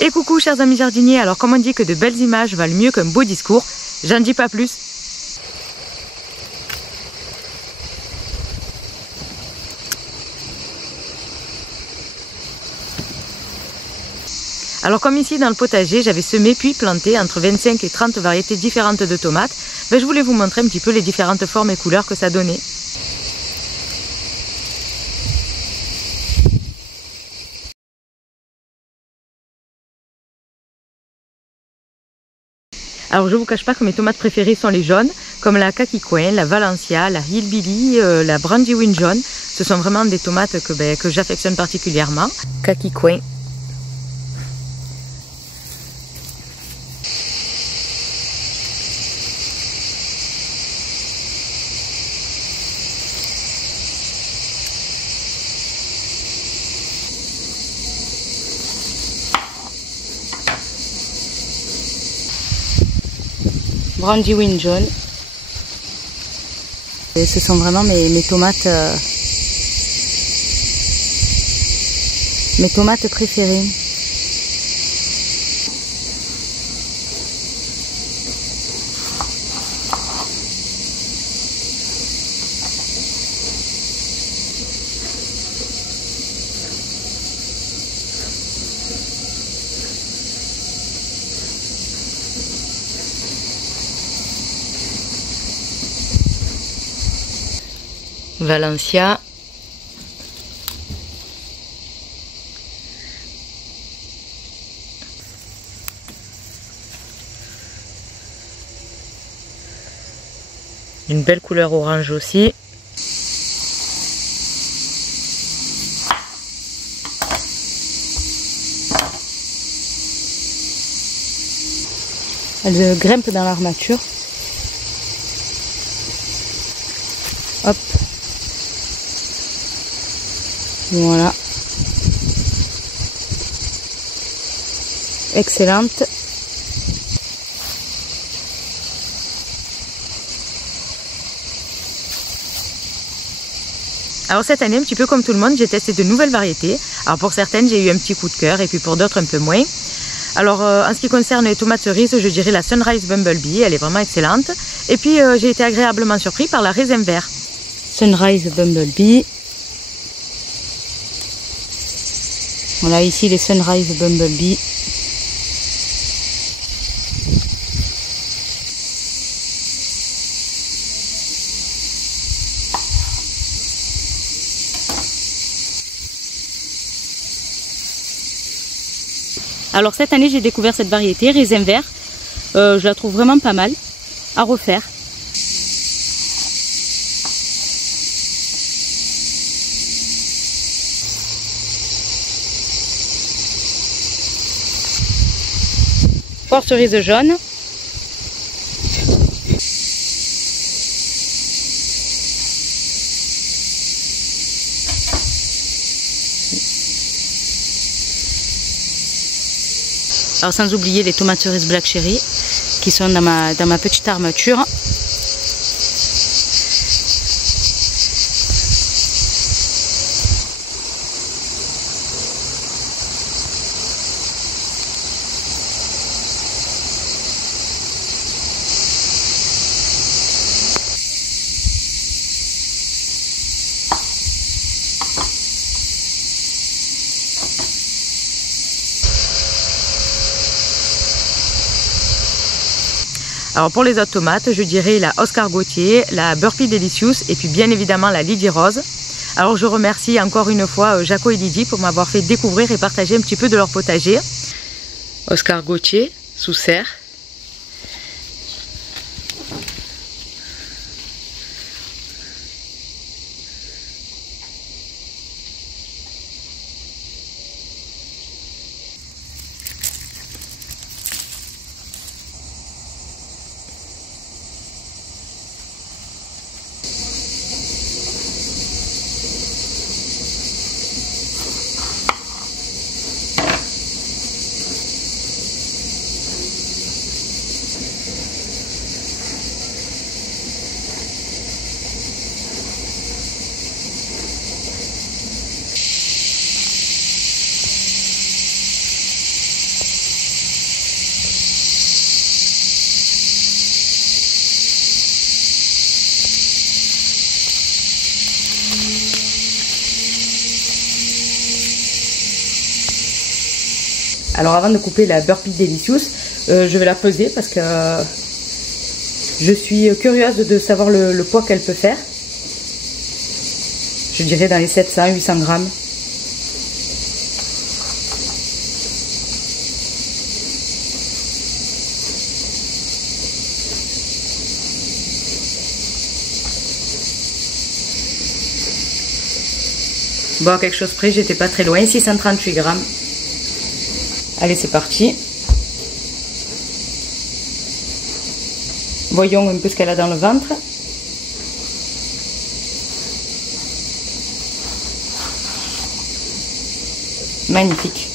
Et coucou chers amis jardiniers, alors comme on dit que de belles images valent mieux qu'un beau discours, j'en dis pas plus. Alors comme ici dans le potager, j'avais semé puis planté entre 25 et 30 variétés différentes de tomates, je voulais vous montrer un petit peu les différentes formes et couleurs que ça donnait. Alors je vous cache pas que mes tomates préférées sont les jaunes, comme la Kaki Coin, la Valencia, la Hillbilly, la Brandywine jaune. Ce sont vraiment des tomates que j'affectionne particulièrement. Kaki Coin. Brandywine jaune. Et ce sont vraiment mes tomates préférées. Valencia. Une belle couleur orange aussi. Elle grimpe dans l'armature. Hop. Voilà. Excellente. Alors cette année, un petit peu comme tout le monde, j'ai testé de nouvelles variétés. Alors pour certaines, j'ai eu un petit coup de cœur et puis pour d'autres un peu moins. Alors en ce qui concerne les tomates cerises, je dirais la Sunrise Bumblebee, elle est vraiment excellente. Et puis j'ai été agréablement surpris par la raisin vert. Sunrise Bumblebee. Voilà ici les Sunrise Bumblebee. Alors cette année j'ai découvert cette variété, raisin vert. Je la trouve vraiment pas mal à refaire. Cerise jaune. Alors sans oublier les tomates cerises black cherry qui sont dans ma petite armature. Alors pour les autres tomates, je dirais la Oscar Gauthier, la Burpee Delicious et puis bien évidemment la Lydie Rose. Alors je remercie encore une fois Jaco et Lydie pour m'avoir fait découvrir et partager un petit peu de leur potager. Oscar Gauthier, sous serre. Alors avant de couper la Burpee Delicious, je vais la peser parce que je suis curieuse de savoir le poids qu'elle peut faire. Je dirais dans les 700-800 grammes. Bon, à quelque chose près, j'étais pas très loin, 638 grammes. Allez, c'est parti. Voyons un peu ce qu'elle a dans le ventre. Magnifique.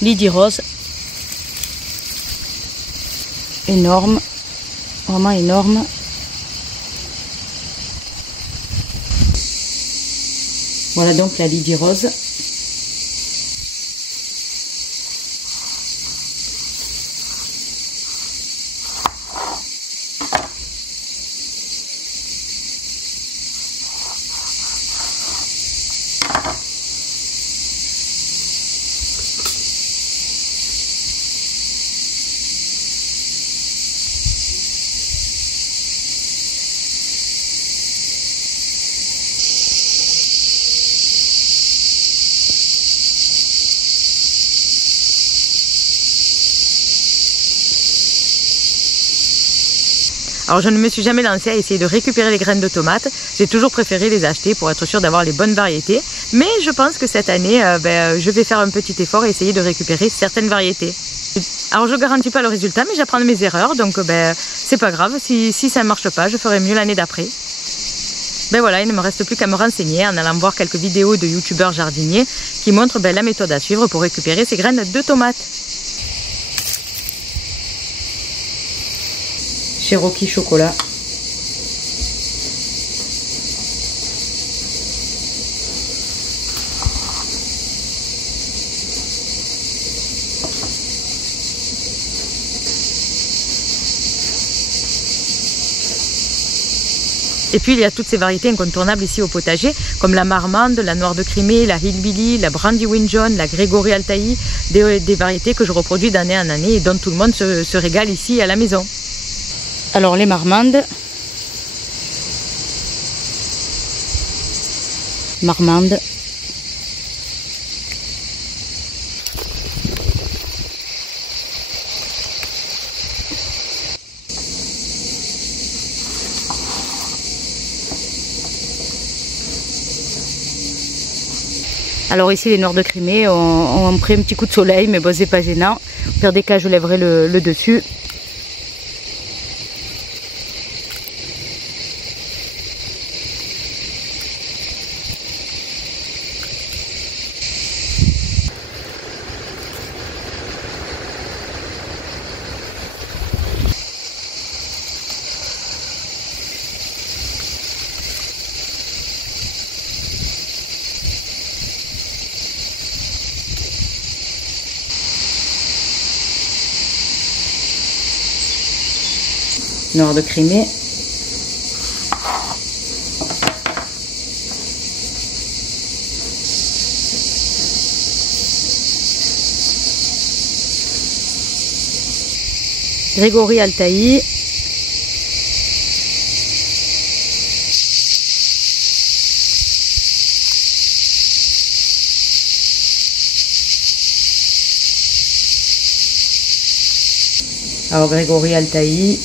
Lydie Rose, énorme, vraiment énorme. Voilà donc la Lydie Rose. Alors je ne me suis jamais lancée à essayer de récupérer les graines de tomates, j'ai toujours préféré les acheter pour être sûre d'avoir les bonnes variétés. Mais je pense que cette année, je vais faire un petit effort et essayer de récupérer certaines variétés. Alors je ne garantis pas le résultat, mais j'apprends de mes erreurs, donc c'est pas grave, si ça ne marche pas, je ferai mieux l'année d'après. Ben voilà, il ne me reste plus qu'à me renseigner en allant voir quelques vidéos de youtubeurs jardiniers qui montrent la méthode à suivre pour récupérer ces graines de tomates. Cherokee chocolat. Et puis il y a toutes ces variétés incontournables ici au potager, comme la marmande, la noire de Crimée, la hillbilly, la brandywine jaune, la Gregory Altaï, des variétés que je reproduis d'année en année et dont tout le monde se régale ici à la maison. Alors les marmandes. Marmande. Alors ici les noirs de Crimée ont pris un petit coup de soleil, mais bon c'est pas gênant. Au pire des cas je lèverai le dessus. Noir de Crimée. Grégory Altaï. Alors Grégory Altaï.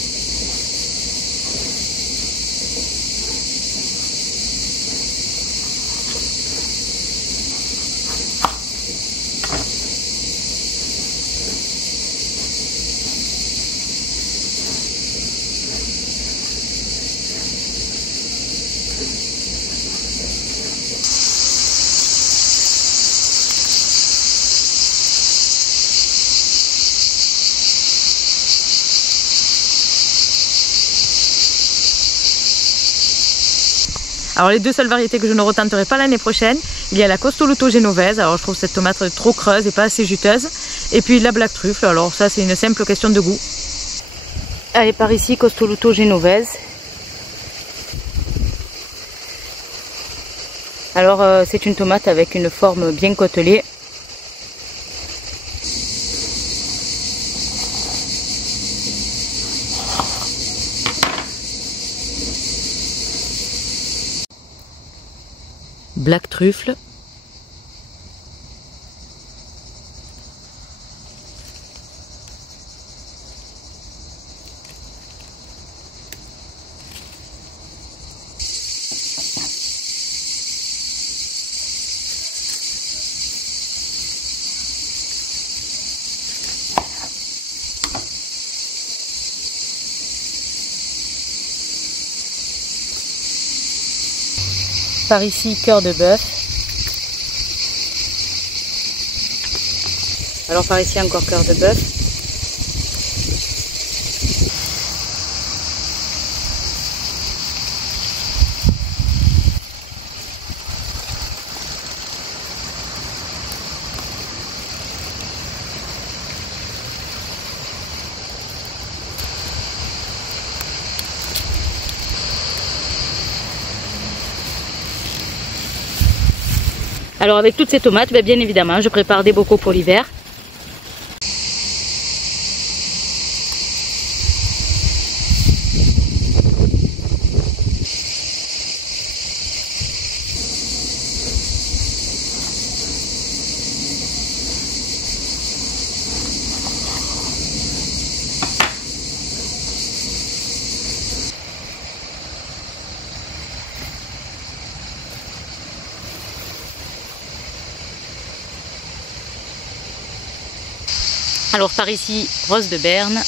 Alors les deux seules variétés que je ne retenterai pas l'année prochaine, il y a la Costoluto Génovaise, alors je trouve cette tomate trop creuse et pas assez juteuse, et puis la Black Truffle, alors ça c'est une simple question de goût. Allez, par ici, Costoluto Génovaise. Alors c'est une tomate avec une forme bien côtelée. Black Truffle. Par ici, cœur de bœuf. Alors par ici encore cœur de bœuf. Alors avec toutes ces tomates, bien évidemment, je prépare des bocaux pour l'hiver. Alors par ici, rose de Berne.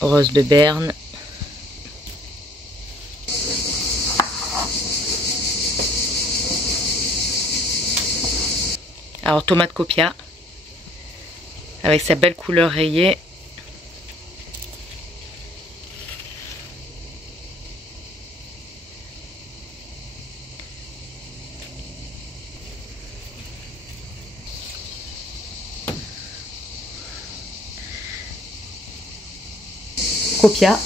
Rose de Berne. Alors tomate copia. Avec sa belle couleur rayée. Copia.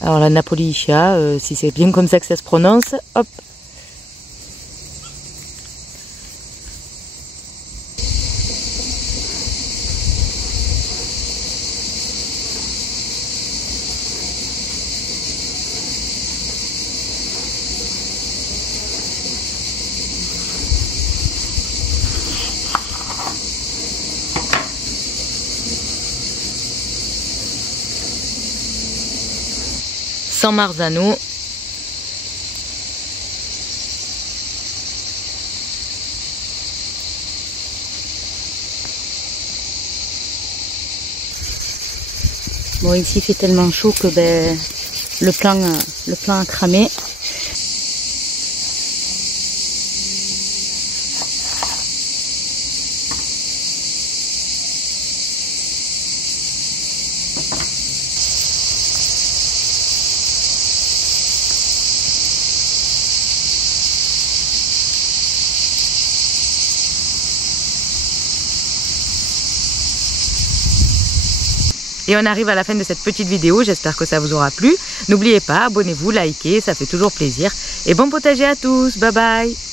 Alors la Napolicia, si c'est bien comme ça que ça se prononce, hop. San Marzano. Bon, ici il fait tellement chaud que le plan a cramé. Et on arrive à la fin de cette petite vidéo, j'espère que ça vous aura plu. N'oubliez pas, abonnez-vous, likez, ça fait toujours plaisir. Et bon potager à tous, bye bye!